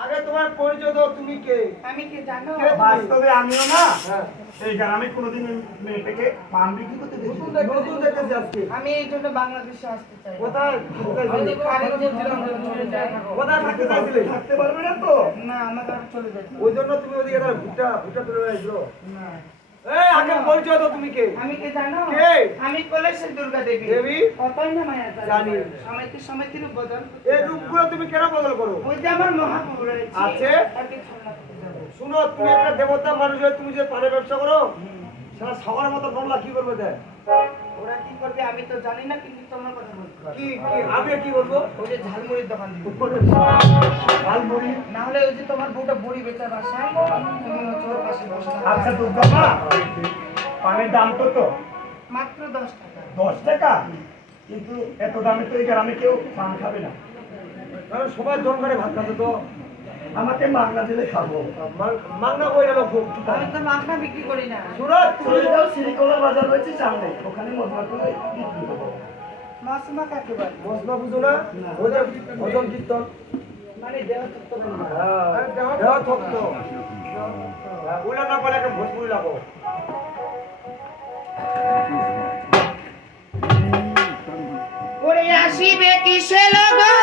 আগে তোমার পরিচয় দাও তুমি কে? আমি কে জানো? বাস্তবে আমিও না? হ্যাঁ। এই গ্রামে কোনোদিন মেয়েটাকে পান বিক্রি করতে দেখি নতুন দেখতে আজকে। আমি এই জন্য বাংলাদেশে আসতে চাই। কোথায়? কোথায় থাকতে চাইছিলে? থাকতে পারবে না তো। না আমাকে চলে যেতে ওই জন্য তুমি ওদিকে ভুট্টা ভুট্টা তুলে আসলো। না। আগে পরিচয় তুমি কে আমি কি জানো কে? আমি কলেশের দুর্গা দেবী দেবী? কতই না মায়া জানি। সমিতি সমিতির বদল এই রূপগুলো তুমি কেন বদল করো ওই যে আমার মহাপুর রয়েছে আছে? তাকে ছলনা করতে যাব। শুনো তুমি একটা দেবতা মানুষ হয়ে তুমি যে পানের ব্যবসা করো সারা সবার মতো বললা কি করবে দেখ ওরা কি করবে আমি তো জানি না কিন্তু তোমার কথা পারব। কি কি আমি কি বলব ওই যে ঝালমুড়ির দোকান দিবে ঝালমুড়ি না হলে ওই যে তোমার বউটা বড়ি বেচার বাসায় তুমি ওর পাশে বসে আচ্ছা দুর্গা মা পানের দাম কত? মাত্র দশ টাকা। দশ টাকা? কিন্তু এত দামে তো এই গ্রামে কেউ পান খাবে না। কারণ সবাই জন করে ভাত খাতে তো। আমাকে মাংনা দিলে খাব। মাং- মাংনা কই গেল খুব আমি তো মাংনা বিক্রি করি না। তুমি চলে যাও সিরিকলা বাজার রয়েছে সামনে। ওখানে মজা করে বিক্রি করব। মাসমা কাকে বলে? মশলা বুঝো না? ওই যে ভজন কীর্তন। দেহ থক্ত হ্যাঁ, ওগুলো একটা ভোজপুরি লাগো। আসিবে কিসে লগন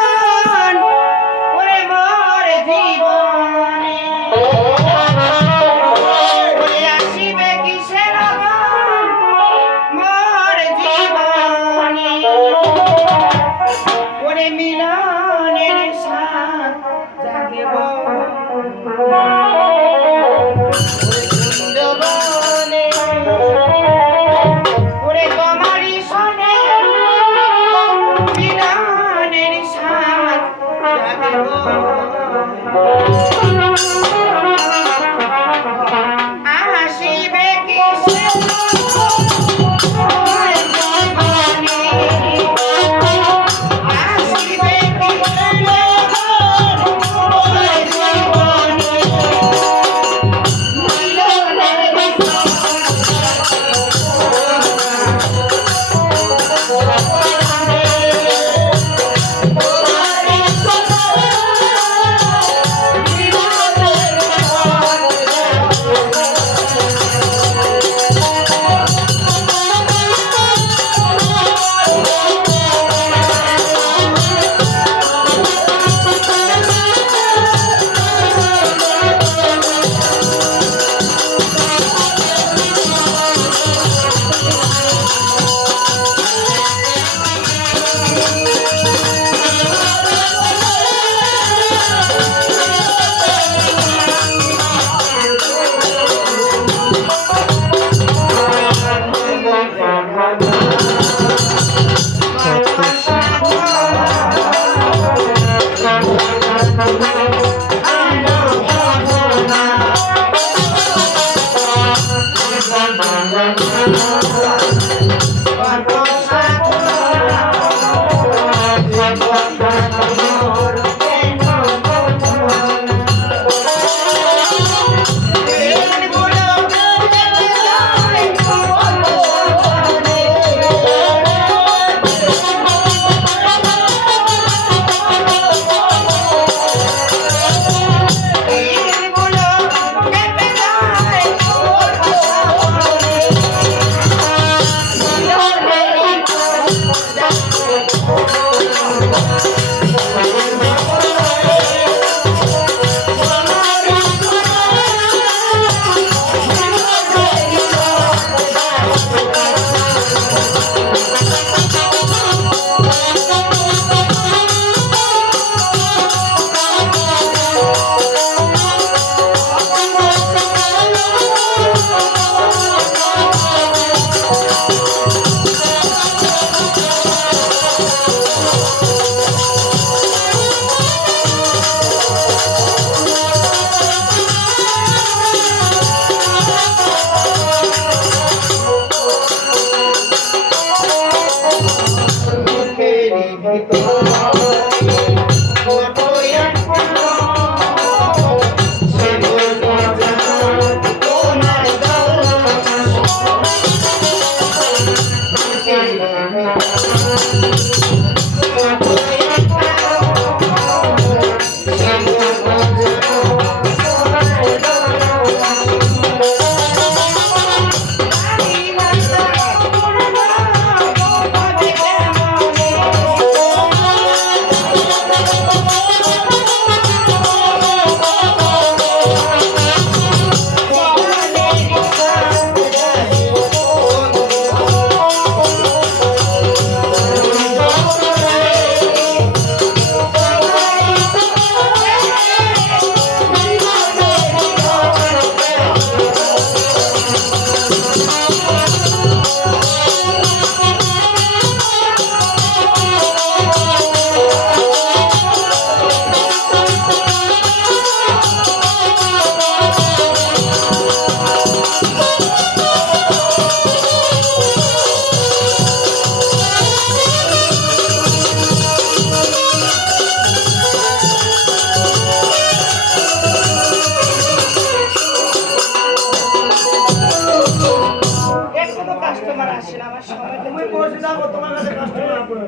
তুমি বসে থাকো তোমার কাছে কাস্টমার আপনার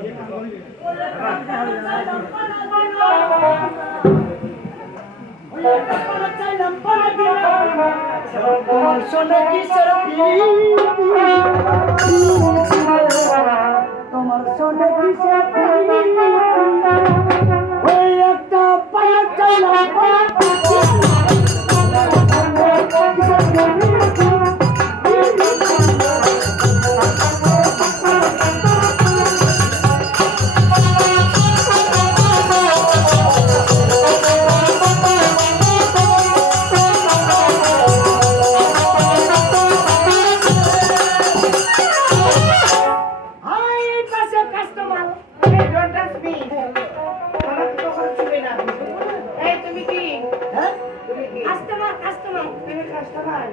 তোমার সনে কিসের তোমার সনে কিসের একটা পায়া চাইলাম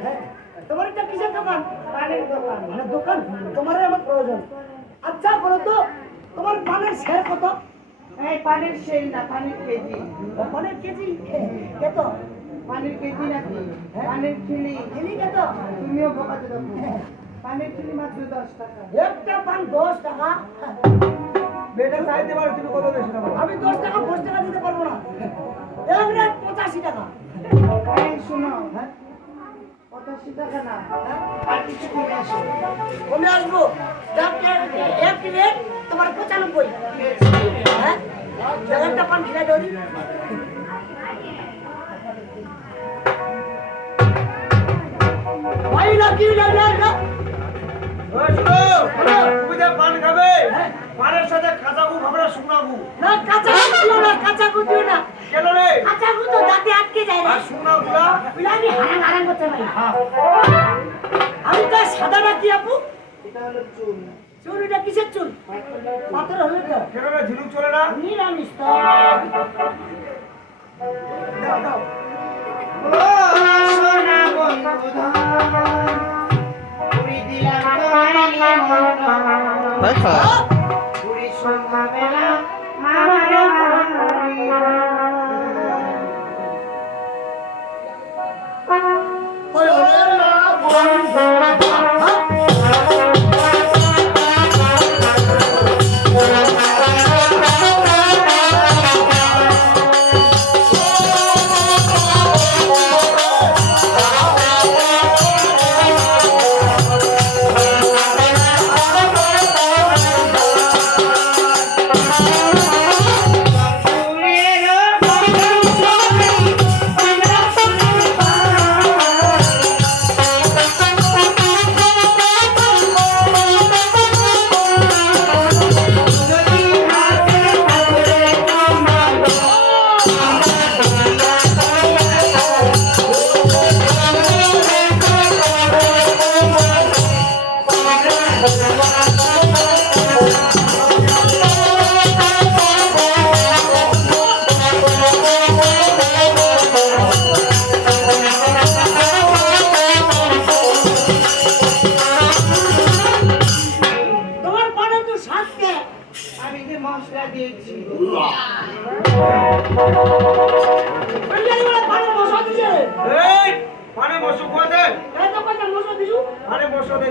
customer? তোমার এটা কিসের দোকান পানের দোকান। মানে দোকান তোমারই আমার প্রয়োজন আচ্ছা বলো তো তোমার পানের শেয়ার কত এই, পানের সেল না, পানের কেজি। পানের কেজি কত পানের কেজি নাকি? পানের খিলি। কেজি কত তুমিও বোকাতে দেখো। পানের খিলি মাত্র দশ টাকা। একটা পান দশ টাকা বেটা চাইতে পারো তুমি কত বেশি টাকা আমি দশ টাকা দশ টাকা দিতে পারব না এক রেট পঁচাশি টাকা শোনো, পঁচাশি টাকা না, আর কিছু কমে আসো। কমে আসব? এক- এক রেট তোমার পঁচানব্বই। হ্যাঁ? পান খিলাই দৌড়ি ভাই না কি লাগবে এটা ওই শুনো তুমি যে পান খাবে পানের সাথে কাঁচা গু খাবে না শুকনা গু না কাঁচা দিও না কাঁচা দিও না। কেন রে? কাঁচা তো দাঁতে আটকে যায় না বুঝলে আমি হারাং হারাং করতে পারি আমি তো সাদা নাকি আপু। এটা হলো চুল। চুল এটা কিসের চুল? পাথর হলে তো কেন রে ঝিনুক চলে না? নিরামিষ তো। দাও দাও। ও, সোনা বন্ধুধন, পুরি দিলাম তোমায় নিমন্ত্রণ। পুরি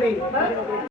এই পানে